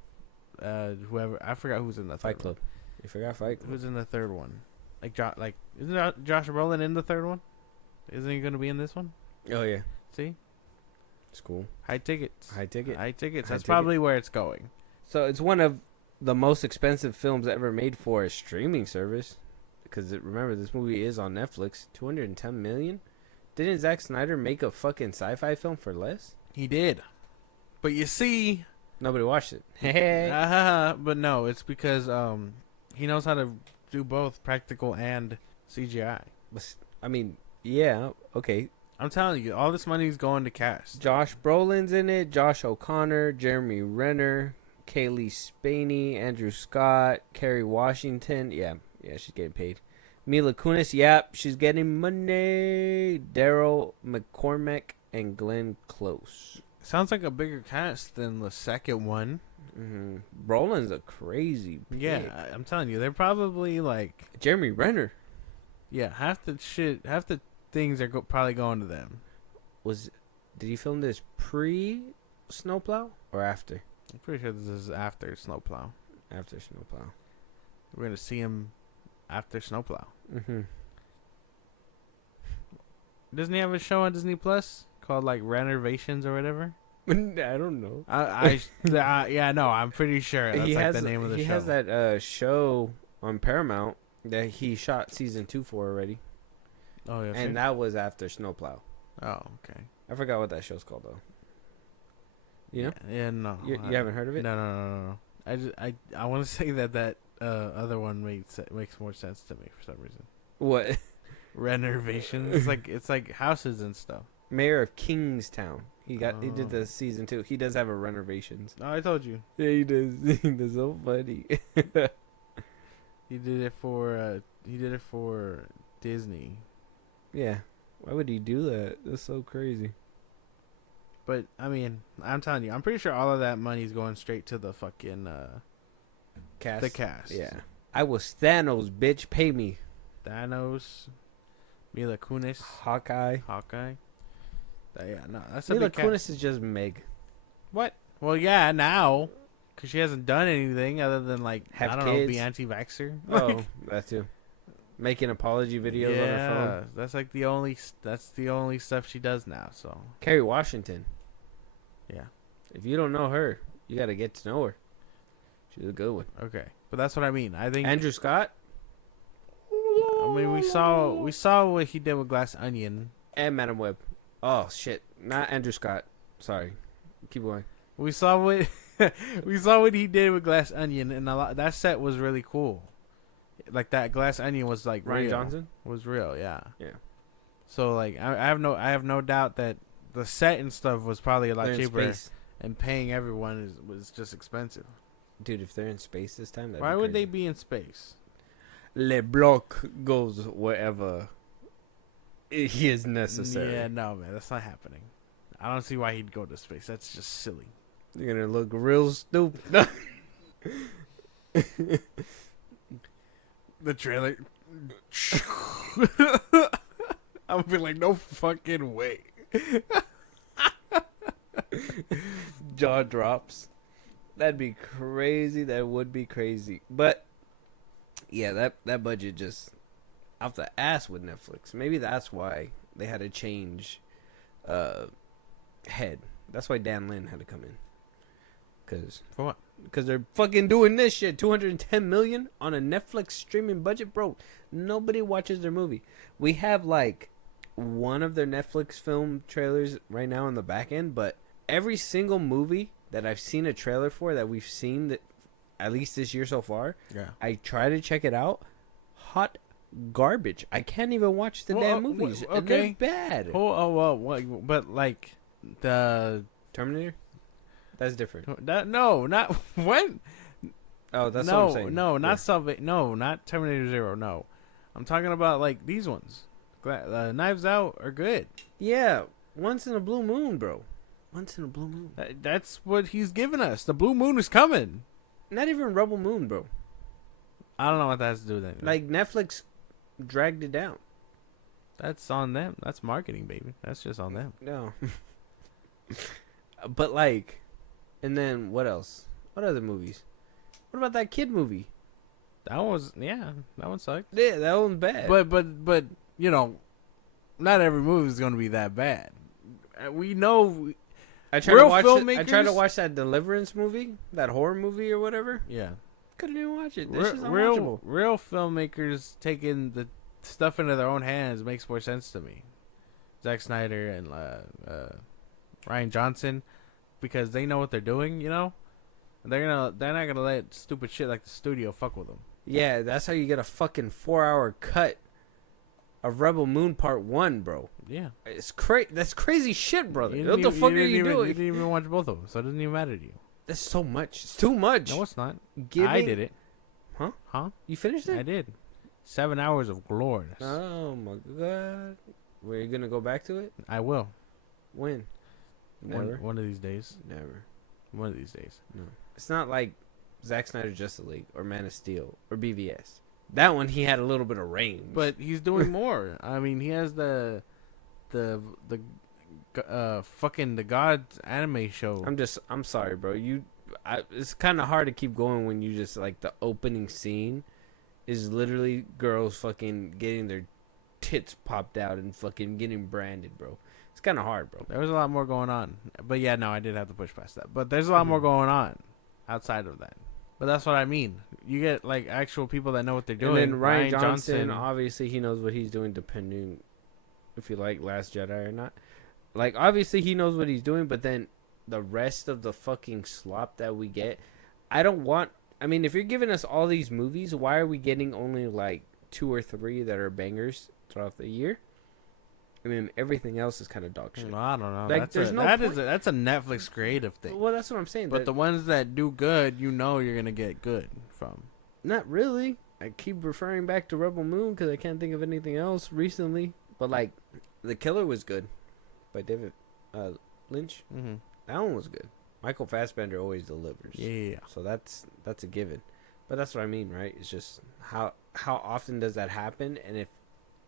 whoever. I forgot who's in the Fight third Club. one. You forgot Fight Club. Who's in the third one? Isn't Josh Brolin in the third one? Isn't he going to be in this one? Oh yeah. See, it's cool. high tickets. That's probably where it's going. So it's one of the most expensive films ever made for a streaming service, because remember, this movie is on Netflix. $210 million. Didn't Zack Snyder make a fucking sci-fi film for less? He did, but you see, nobody watched it. But no, it's because he knows how to do both practical and CGI. I mean, yeah, okay. I'm telling you, all this money is going to cast. Josh Brolin's in it. Josh O'Connor, Jeremy Renner, Kaylee Spaney, Andrew Scott, Kerry Washington. Yeah, she's getting paid. Mila Kunis, she's getting money. Daryl McCormack and Glenn Close. Sounds like a bigger cast than the second one. Mm-hmm. Brolin's a crazy pick. Yeah, I'm telling you, they're probably like Jeremy Renner. Yeah, half the things are probably going to them. Did he film this pre-Snowplow or after? I'm pretty sure this is after Snowplow. After Snowplow. We're gonna see him after Snowplow. Mm-hmm. Doesn't he have a show on Disney Plus called like Renovations or whatever? I don't know. Yeah, no, I'm pretty sure that's like the name of the show. He has that show on Paramount that he shot season 2 for already. Oh yeah, and that was after Snowplow. Oh, okay. I forgot what that show's called though. You know? Yeah, no. You haven't heard of it? No. I want to say that other one makes more sense to me for some reason. What? Renovations. It's like houses and stuff. Mayor of Kingstown. He did the season 2. He does have a renovations. Oh, I told you. Yeah, he does. That's so funny. He did it for Disney. Yeah. Why would he do that? That's so crazy. But I mean, I'm telling you, I'm pretty sure all of that money's going straight to the fucking cast. The cast. Yeah. I was Thanos, bitch. Pay me. Thanos, Mila Kunis, Hawkeye. Yeah, no, that's a Mila big Kunis is just Meg. What? Well, yeah, now, because she hasn't done anything other than like Have I don't kids. know, be anti-vaxxer. Oh, that too. Making apology videos on her phone. That's like the only stuff she does now. So Kerry Washington. Yeah. If you don't know her, you got to get to know her. She's a good one. Okay, but that's what I mean. I think Andrew Scott. I mean, we saw what he did with Glass Onion and Madam Web. Oh shit, not Andrew Scott. Sorry, keep going. We saw what he did with Glass Onion, and that set was really cool. Like that Glass Onion was like Ryan real. Johnson Was real, yeah. Yeah. So like I have no doubt that the set and stuff was probably a lot They're in cheaper, space. and paying everyone was just expensive. Dude, if they're in space this time, Why would they be in space? LeBlanc goes wherever he is necessary. Yeah, no, man, that's not happening. I don't see why he'd go to space. That's just silly. You're gonna look real stupid. The trailer. I'm gonna be like, no fucking way. Jaw drops. That'd be crazy. That would be crazy. But yeah, that budget just off the ass with Netflix. Maybe that's why they had to change head. That's why Dan Lin had to come in. For what? Because they're fucking doing this shit. $210 million on a Netflix streaming budget, bro. Nobody watches their movie. We have like one of their Netflix film trailers right now on the back end, but every single movie that I've seen a trailer for that we've seen that at least this year so far, yeah, I try to check it out. Hot garbage. I can't even watch the damn movies. Okay, they're bad. Well, but like the Terminator. That's different. No, not when. Oh, that's what I'm saying. No, not No, not Terminator Zero. No, I'm talking about like these ones. Knives Out are good. Yeah, once in a blue moon, bro. Once in a blue moon. That's what he's giving us. The blue moon is coming. Not even Rebel Moon, bro. I don't know what that has to do with anything. Like Netflix dragged it down. That's on them. That's marketing, baby. That's just on them. No. But like, and then what else? What other movies? What about that kid movie? That one sucked. Yeah, that one's bad. But you know, not every movie is going to be that bad. We know. I tried to watch that Deliverance movie, that horror movie or whatever. Yeah. Couldn't even watch it. This is unwatchable. Real filmmakers taking the stuff into their own hands makes more sense to me. Zack Snyder and Ryan Johnson, because they know what they're doing. You know, they're not gonna let stupid shit like the studio fuck with them. Yeah, that's how you get a fucking 4-hour cut of Rebel Moon Part 1, bro. Yeah, it's That's crazy shit, brother. What the fuck are you doing? You didn't even watch both of them, so it doesn't even matter to you. That's so much. It's too much. No, it's not. I did it. Huh? You finished it? I did. 7 hours of glorious. Oh my god. Were you gonna go back to it? I will. When? Never. One of these days. Never. One of these days. No. It's not like Zack Snyder's Justice League or Man of Steel or BVS. That one he had a little bit of range. But he's doing more. I mean, he has the fucking the Gods anime show. I'm sorry, bro. It's kind of hard to keep going when you just like the opening scene is literally girls fucking getting their tits popped out and fucking getting branded, bro. It's kind of hard, bro. There was a lot more going on. But yeah, no, I did have to push past that. But there's a lot more going on outside of that. But that's what I mean. You get like actual people that know what they're doing. And then Ryan Johnson, obviously he knows what he's doing, depending if you like Last Jedi or not. Like, obviously he knows what he's doing, but then the rest of the fucking slop that we get, I mean, if you're giving us all these movies, why are we getting only like 2 or 3 that are bangers throughout the year? I mean, everything else is kind of dog shit. I don't know. Like, That's a Netflix creative thing. Well, that's what I'm saying. But the ones that do good, you know you're going to get good from. Not really. I keep referring back to Rebel Moon because I can't think of anything else recently. But, like, The Killer was good by David Lynch. Mm-hmm. That one was good. Michael Fassbender always delivers. Yeah. So that's a given. But that's what I mean, right? It's just how often does that happen? And if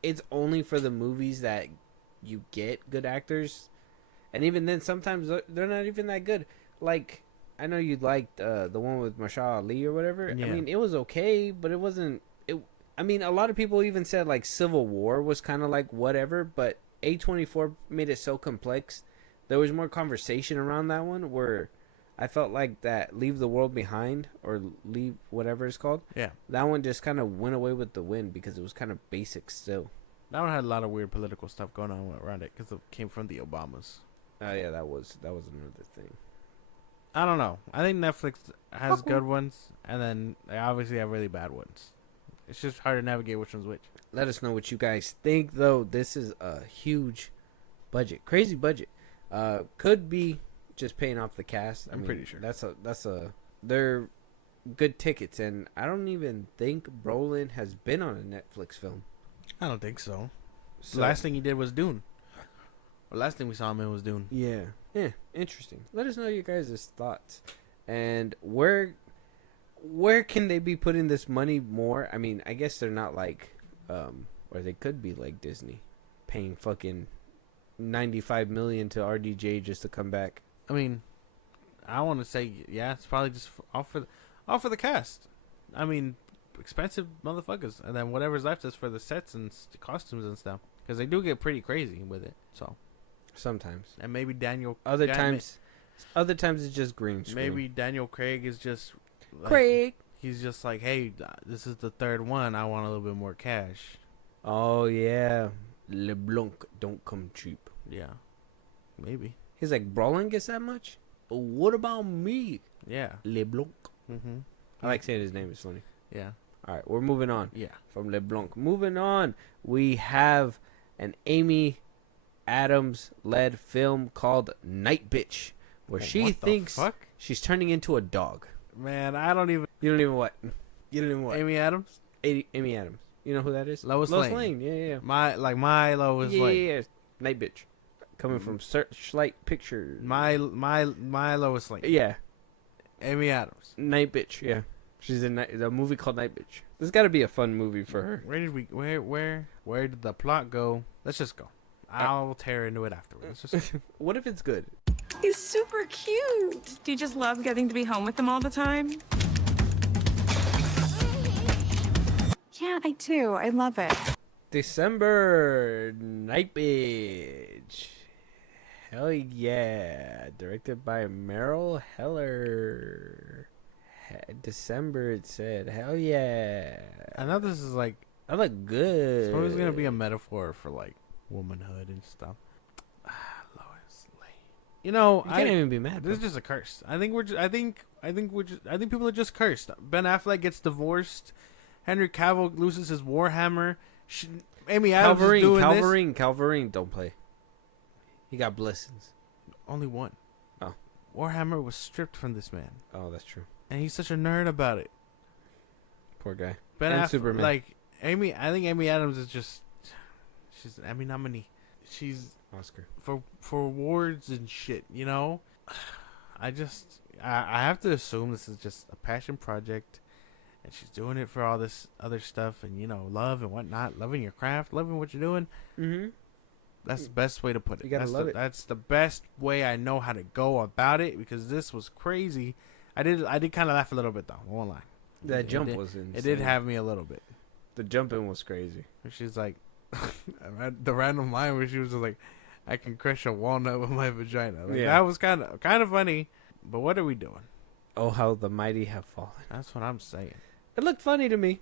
it's only for the movies that you get good actors, and even then sometimes they're not even that good. Like, I know you liked the one with Mahershala Ali or whatever. Yeah. I mean, it was okay, but it wasn't. I mean, a lot of people even said like Civil War was kind of like whatever, but A24 made it so complex. There was more conversation around that one where I felt like that Leave the World Behind or Leave whatever it's called. Yeah. That one just kind of went away with the wind because it was kind of basic still. That one had a lot of weird political stuff going on around it because it came from the Obamas. Oh yeah, that was another thing. I don't know. I think Netflix has good ones, and then they obviously have really bad ones. It's just hard to navigate which one's which. Let us know what you guys think, though. This is a huge budget, crazy budget. Could be just paying off the cast. I'm pretty sure they're good tickets, and I don't even think Brolin has been on a Netflix film. I don't think so. The last thing he did was Dune. The last thing we saw him in was Dune. Yeah, interesting. Let us know your guys' thoughts, and where can they be putting this money more? I mean, I guess they're not like, or they could be like Disney, paying fucking $95 million to RDJ just to come back. I mean, I want to say it's probably just all for the cast. I mean, expensive motherfuckers, and then whatever's left is for the sets and costumes and stuff, because they do get pretty crazy with it. So sometimes, and maybe other times it's just green screen. Maybe Daniel Craig is just like, Craig. He's just like, hey, this is the third one. I want a little bit more cash. Oh yeah, LeBlanc don't come cheap. Yeah, maybe. He's like, Brolin gets that much? What about me? Yeah, LeBlanc. Mm-hmm. I like saying his name. It's funny. Yeah. All right, we're moving on. Yeah. From LeBlanc. Moving on, we have an Amy Adams-led film called Night Bitch, where she thinks she's turning into a dog. Man, I don't even... You don't even what? Amy Adams? Amy Adams. You know who that is? Lois Lane. Yeah. My Lois Lane. Yeah. Night Bitch. Coming from Searchlight Pictures. My Lois Lane. Yeah. Amy Adams. Night Bitch, yeah. She's in a movie called Night Bitch. This got to be a fun movie for her. Where did the plot go? Let's just go. I'll tear into it afterwards. What if it's good? He's super cute. Do you just love getting to be home with them all the time? Yeah, I do. I love it. December, Night Bitch. Hell yeah. Directed by Meryl Heller. December, it said. Hell yeah. I know this is like... I look good. It's always going to be a metaphor for like womanhood and stuff. Lois Lane. You know, I can't even be mad. This is just a curse. I think people are just cursed. Ben Affleck gets divorced. Henry Cavill loses his Warhammer. Amy Adams is doing this. Calvary, don't play. He got blessings. Only one. Oh. Warhammer was stripped from this man. Oh, that's true. And he's such a nerd about it. Poor guy. Ben Affleck, Superman. Like I think Amy Adams is just... She's an Emmy nominee. She's Oscar. For awards and shit, you know. I have to assume this is just a passion project, and she's doing it for all this other stuff, and love and whatnot, loving your craft, loving what you're doing. Mm-hmm. That's the best way to put it. You gotta love it. That's the best way I know how to go about it, because this was crazy. I did kind of laugh a little bit though. I won't lie. That jump was insane. It did have me a little bit. The jumping was crazy. She's like, the random line where she was just like, "I can crush a walnut with my vagina." Like, that was kind of funny. But what are we doing? Oh, how the mighty have fallen. That's what I'm saying. It looked funny to me.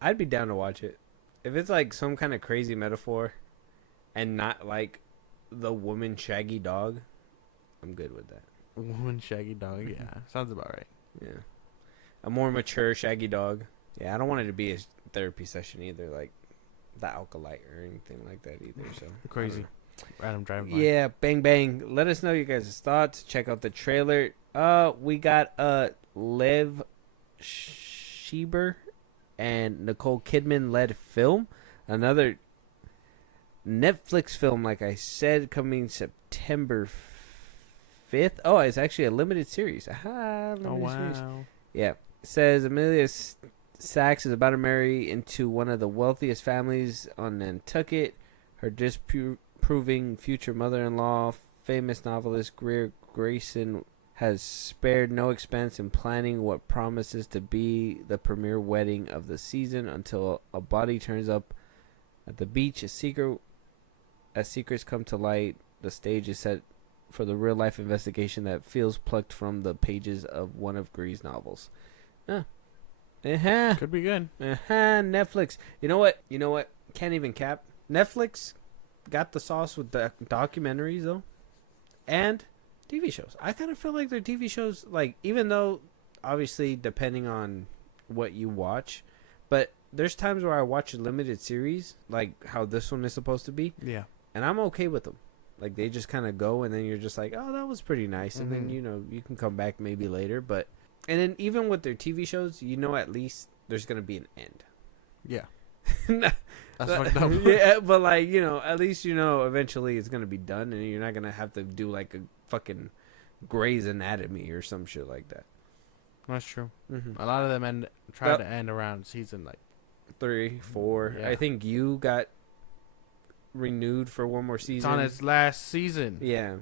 I'd be down to watch it. If it's like some kind of crazy metaphor and not like the woman shaggy dog, I'm good with that. Woman shaggy dog, yeah. Sounds about right. Yeah. A more mature shaggy dog. Yeah, I don't want it to be a therapy session either, like the Alkalite or anything like that either. So crazy. Random driving by. Yeah, bang bang. Let us know you guys' thoughts. Check out the trailer. We got Lev Schreiber and Nicole Kidman led film. Another Netflix film, like I said, coming September 5th. Oh, it's actually a limited series. Aha, limited series. Yeah. It says Amelia Sachs is about to marry into one of the wealthiest families on Nantucket. Her disproving future mother-in-law, famous novelist Greer Grayson, has spared no expense in planning what promises to be the premiere wedding of the season until a body turns up at the beach. As secrets come to light, the stage is set for the real-life investigation that feels plucked from the pages of one of Greer's novels. Could be good. Netflix. You know what? Can't even cap. Netflix got the sauce with the documentaries, though. And TV shows. I kind of feel like their TV shows, like, even though, obviously, depending on what you watch, but there's times where I watch a limited series, like how this one is supposed to be. Yeah. And I'm okay with them. Like, they just kind of go, and then you're just like, oh, that was pretty nice. And then, you can come back maybe later. But, and then even with their TV shows, at least there's going to be an end. Yeah. That's fucked up. Yeah, but, like, at least, eventually it's going to be done, and you're not going to have to do, like, a fucking Grey's Anatomy or some shit like that. That's true. Mm-hmm. A lot of them try to end around season, like, 3, 4. Yeah. I think you got renewed for one more season. It's on its last season. Yeah.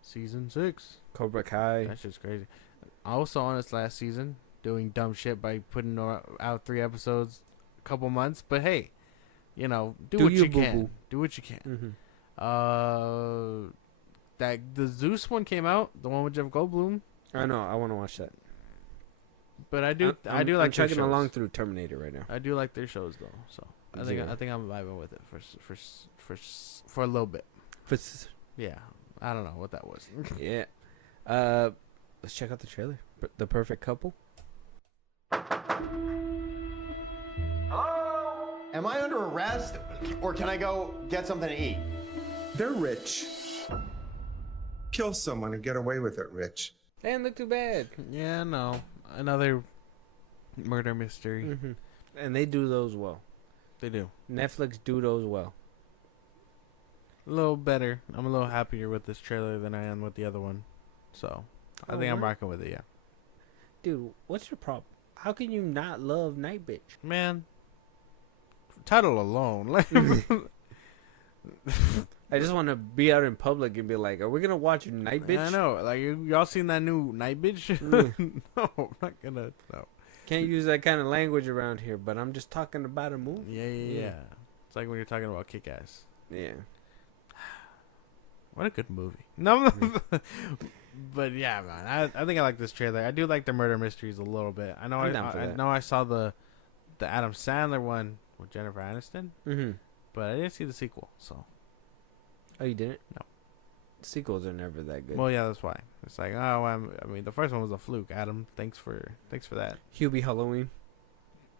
Season 6. Cobra Kai. That's just crazy. Also on its last season, doing dumb shit by putting out 3 episodes a couple months. But hey, do what you can. Do what you can. Mm-hmm. That the Zeus one came out, the one with Jeff Goldblum. I know. I want to watch that. But I do like I'm chugging along through Terminator right now. I do like their shows though, so I think I'm vibing with it for a little bit. Yeah, I don't know what that was. Yeah, let's check out the trailer. The Perfect Couple. Hello? Am I under arrest, or can I go get something to eat? They're rich. Kill someone and get away with it, Rich. They didn't look too bad. Yeah, no. Another murder mystery. Mm-hmm. And they do those well. They do. Netflix do those well. A little better. I'm a little happier with this trailer than I am with the other one. So, I think I'm rocking with it, yeah. Dude, what's your problem? How can you not love Night Bitch? Man. Title alone. I just want to be out in public and be like, are we going to watch Night Bitch? I know. Like, y'all seen that new Night Bitch? No, I'm not going to. No. Can't use that kind of language around here, but I'm just talking about a movie. Yeah. It's like when you're talking about Kick-Ass. Yeah. What a good movie. No, but yeah, man. I think I like this trailer. I do like the murder mysteries a little bit. I know I saw the Adam Sandler one with Jennifer Aniston, but I didn't see the sequel, so. Oh, you didn't? No. Sequels are never that good. Well, yeah, that's why. It's like, the first one was a fluke. Adam, thanks for that. Hubie Halloween.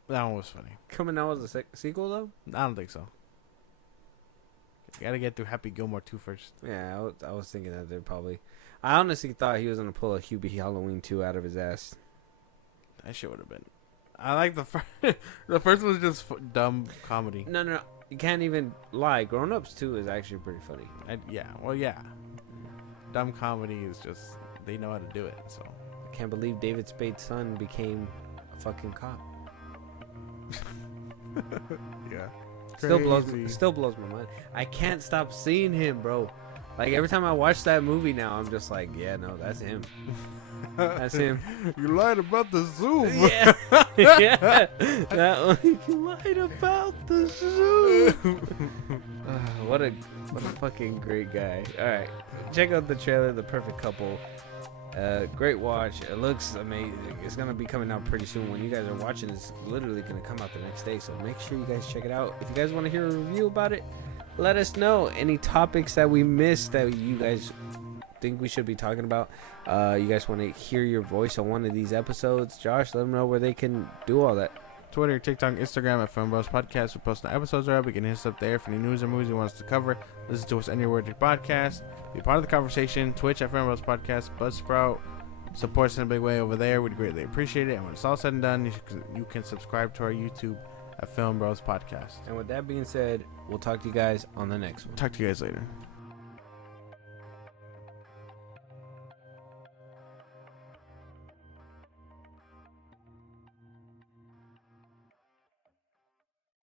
That one was funny. Coming out as a sequel, though? I don't think so. You gotta get through Happy Gilmore 2 first. Yeah, I was thinking that they're probably... I honestly thought he was going to pull a Hubie Halloween 2 out of his ass. That shit would have been... I like the first... The first one was just dumb comedy. No. you can't even lie. Grown Ups 2 is actually pretty funny. Yeah. Dumb comedy is just, they know how to do it, so. I can't believe David Spade's son became a fucking cop. Yeah. Still blows my mind. I can't stop seeing him, bro. Like every time I watch that movie now, I'm just like, yeah, no, that's him. That's him. You lied about the zoo. Yeah. Yeah. That one. You lied about the zoo. What a fucking great guy. All right, check out the trailer, The Perfect Couple. Great watch. It looks amazing. It's gonna be coming out pretty soon. When you guys are watching, it's literally gonna come out the next day. So make sure you guys check it out. If you guys want to hear a review about it, let us know. Any topics that we missed that you guys think we should be talking about. You guys want to hear your voice on one of these episodes? Josh, let them know where they can do all that. Twitter, TikTok, Instagram at FilmBros Podcast. We're posting episodes are up. You can hit us up there for any news or movies you want us to cover. Listen to us anywhere with your podcast. Be part of the conversation. Twitch at FilmBros Podcast. Buzzsprout. Support us in a big way over there. We'd greatly appreciate it. And when it's all said and done, you can subscribe to our YouTube at FilmBros Podcast. And with that being said, we'll talk to you guys on the next one. Talk to you guys later.